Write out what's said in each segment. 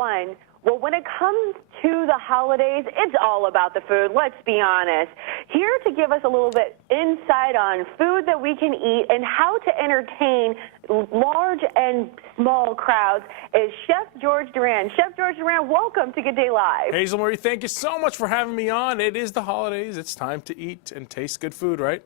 one. Well, when it comes to the holidays, it's all about the food, let's be honest. Here to give us a little bit insight on food that we can eat and how to entertain large and small crowds is Chef George Duran. Chef George Duran, welcome to Good Day Live. Hazel Marie, thank you so much for having me on. It is the holidays. It's time to eat and taste good food, right?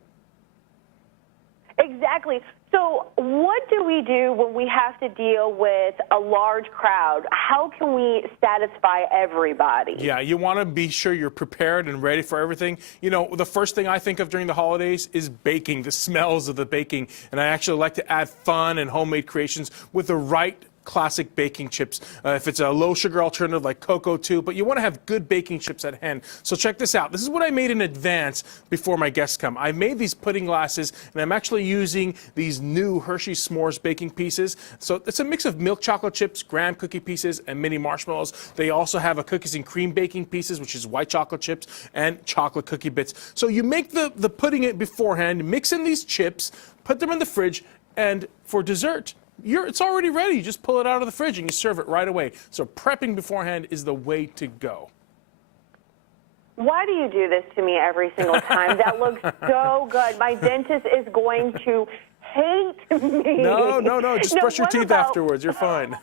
Exactly. So what do we do when we have to deal with a large crowd? How can we satisfy everybody? Yeah, you want to be sure you're prepared and ready for everything. You know, the first thing I think of during the holidays is baking, the smells of the baking. And I actually like to add fun and homemade creations with the right classic baking chips. If it's a low sugar alternative like cocoa too, but you want to have good baking chips at hand. So check this out. This is what I made in advance before my guests come. I made these pudding glasses and I'm actually using these new Hershey S'mores baking pieces. So it's a mix of milk chocolate chips, graham cookie pieces, and mini marshmallows. They also have a cookies and cream baking pieces, which is white chocolate chips and chocolate cookie bits. So you make the pudding it beforehand, mix in these chips, put them in the fridge, and for dessert, it's already ready. You just pull it out of the fridge and you serve it right away. So prepping beforehand is the way to go. Why do you do this to me every single time? That looks so good. My dentist is going to hate me. No. Just brush your teeth afterwards. You're fine.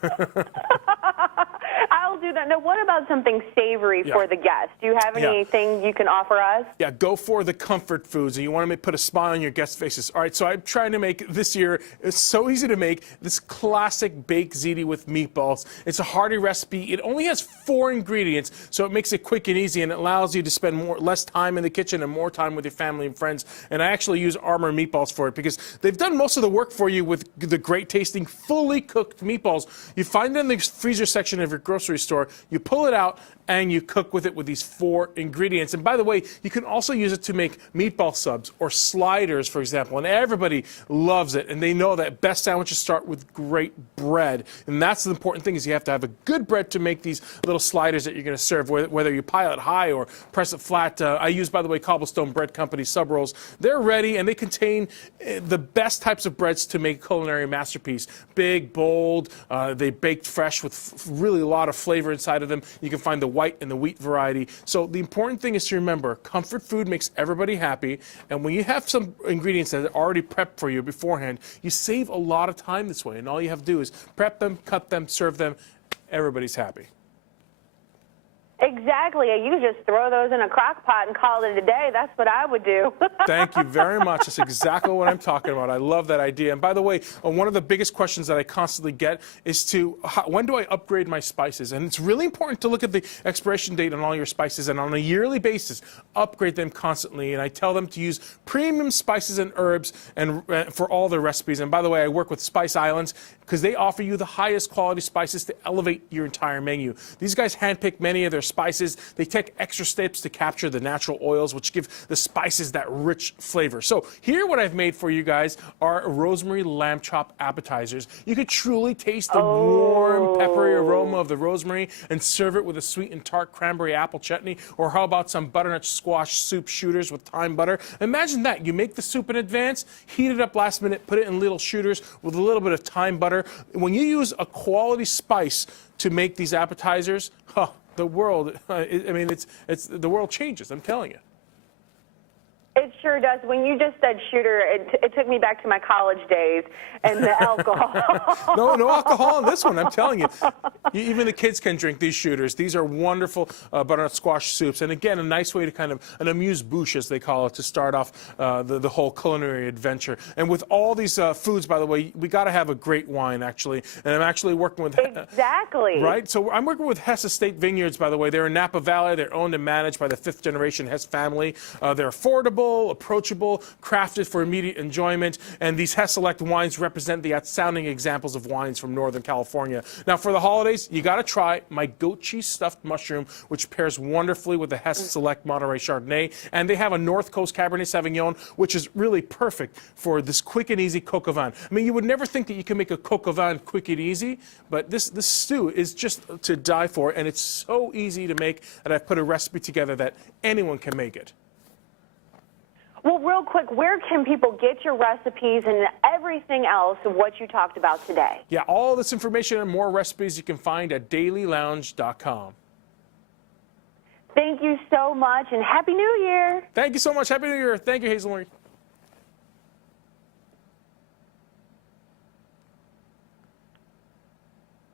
I'll do that. Now, what about something savory for the guests? Do you have anything you can offer us? Yeah, go for the comfort foods, and you want to put a smile on your guests' faces. All right, so I'm trying to make this year, it's so easy to make, this classic baked ziti with meatballs. It's a hearty recipe. It only has 4 ingredients, so it makes it quick and easy, and it allows you to spend less time in the kitchen and more time with your family and friends. And I actually use Armour meatballs for it because they've done most of the work for you with the great tasting, fully cooked meatballs. You find it in the freezer section of your grocery store. You pull it out and you cook with it with these 4 ingredients. And by the way, you can also use it to make meatball subs or sliders, for example. And everybody loves it. And they know that best sandwiches start with great bread. And that's the important thing, is you have to have a good bread to make these little sliders that you're going to serve, whether you pile it high or press it flat. I use, by the way, Cobblestone Bread Company sub rolls. They're ready, and they contain the best types of breads to make a culinary masterpiece. Big, bold, they baked fresh with really a lot of flavor inside of them. You can find the white and the wheat variety. So the important thing is to remember, comfort food makes everybody happy, and when you have some ingredients that are already prepped for you beforehand, you save a lot of time this way, and all you have to do is prep them, cut them, serve them. Everybody's happy. Exactly. You just throw those in a crock pot and call it a day. That's what I would do. Thank you very much. That's exactly what I'm talking about. I love that idea. And by the way, one of the biggest questions that I constantly get is when do I upgrade my spices? And it's really important to look at the expiration date on all your spices, and on a yearly basis, upgrade them constantly. And I tell them to use premium spices and herbs and for all their recipes. And by the way, I work with Spice Islands because they offer you the highest quality spices to elevate your entire menu. These guys handpick many of their spices. They take extra steps to capture the natural oils, which give the spices that rich flavor. So here, what I've made for you guys are rosemary lamb chop appetizers. You could truly taste the warm, peppery aroma of the rosemary and serve it with a sweet and tart cranberry apple chutney. Or how about some butternut squash soup shooters with thyme butter? Imagine that. You make the soup in advance, heat it up last minute, put it in little shooters with a little bit of thyme butter. When you use a quality spice to make these appetizers, the world, the world changes, I'm telling you. It sure does. When you just said shooter, it took me back to my college days and the alcohol. No alcohol in this one, I'm telling you. Even the kids can drink these shooters. These are wonderful butternut squash soups. And again, a nice way to kind of, an amuse-bouche, as they call it, to start off the whole culinary adventure. And with all these foods, by the way, we got to have a great wine, actually. And I'm actually working with... Exactly. Right? So I'm working with Hess Estate Vineyards, by the way. They're in Napa Valley. They're owned and managed by the 5th generation Hess family. They're affordable, approachable, crafted for immediate enjoyment, and these Hess Select wines represent the outstanding examples of wines from Northern California. Now, for the holidays, you got to try my goat cheese stuffed mushroom, which pairs wonderfully with the Hess Select Monterey Chardonnay, and they have a North Coast Cabernet Sauvignon, which is really perfect for this quick and easy coq au vin. I mean, you would never think that you can make a coq au vin quick and easy, but this stew is just to die for, and it's so easy to make that I've put a recipe together that anyone can make it. Well, real quick, where can people get your recipes and everything else of what you talked about today. Yeah, all this information and more recipes you can find at dailylounge.com. Thank you so much, and Happy New Year. Thank you so much. Happy New Year. Thank you, Hazel Marie.